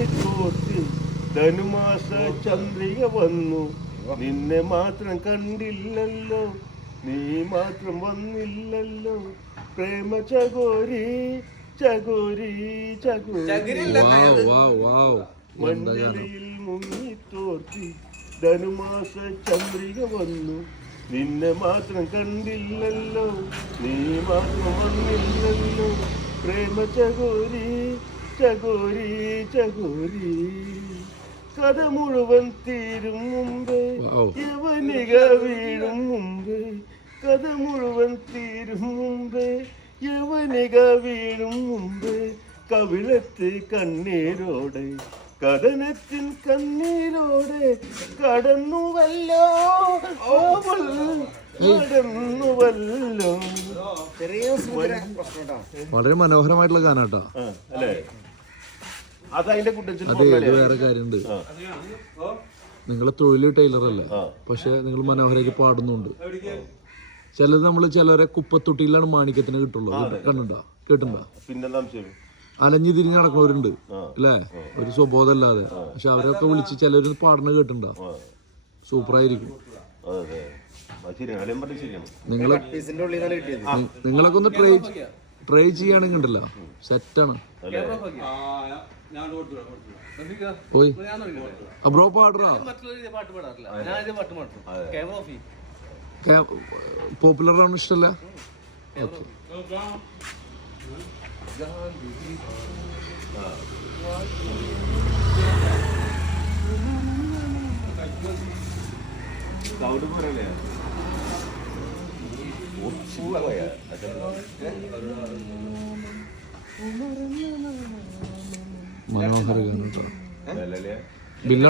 മുങ്ങിത്തോർത്തി ധനുമാസ ചന്ദ്രിക വന്നു നിന്നെ മാത്രം കണ്ടില്ലല്ലോ നീ മാത്രം വന്നില്ലല്ലോ പ്രേമ ചകോരി ചകോരി ചകോരി മഞ്ഞളിൽ മുങ്ങിത്തോർത്തി ധനുമാസ ചന്ദ്രിക വന്നു നിന്നെ മാത്രം കണ്ടില്ലല്ലോ നീ മാത്രം വന്നില്ലല്ലോ പ്രേമ ചകോരി ചകോരി ചകോരി കഥ മുഴുവൻ തീരും മുമ്പേ യവനിക വീഴും മുമ്പേ കഥ മുഴുവൻ തീരും മുമ്പേ യവനിക വീഴും മുമ്പേ കവിളത്ത് കണ്ണീരോടെ കഥനത്തിൻ കണ്ണീരോടെ കടന്നുവല്ലോ കടന്നുവല്ലോ. വളരെ മനോഹരമായിട്ടുള്ള ഗാനാട്ടോ. അല്ലേ? അതതിന്റെ അതെ, വേറെ കാര്യമുണ്ട്. നിങ്ങളെ തൊഴിൽ ടൈലറല്ല, പക്ഷെ നിങ്ങൾ മനോഹരമായിട്ട് പാടുന്നുണ്ട്. ചിലത് ചിലരെ കുപ്പത്തൊട്ടിയിലാണ് മാണിക്യത്തിന് കിട്ടുള്ളൂ. കേട്ടുണ്ടോ? പിന്നെന്താ അലഞ്ഞു തിരിഞ്ഞ് നടക്കുന്നവരുണ്ട് അല്ലേ, ഒരു സ്വബോധമല്ലാതെ. പക്ഷെ അവരൊക്കെ വിളിച്ച് ചിലര് പാടുന്ന കേട്ടുണ്ടോ? സൂപ്പറായിരിക്കും. നിങ്ങളൊക്കെ ഒന്ന് ട്രൈ ചെയ്യുകയാണെങ്കിൽ ഉണ്ടല്ലോ, സെറ്റാണ്. പോയി ബ്രോ പാടുറാ. പോപ്പുലർ ആണ് ഇഷ്ടമല്ല. മനോഹര ഗാനം കേട്ടോ.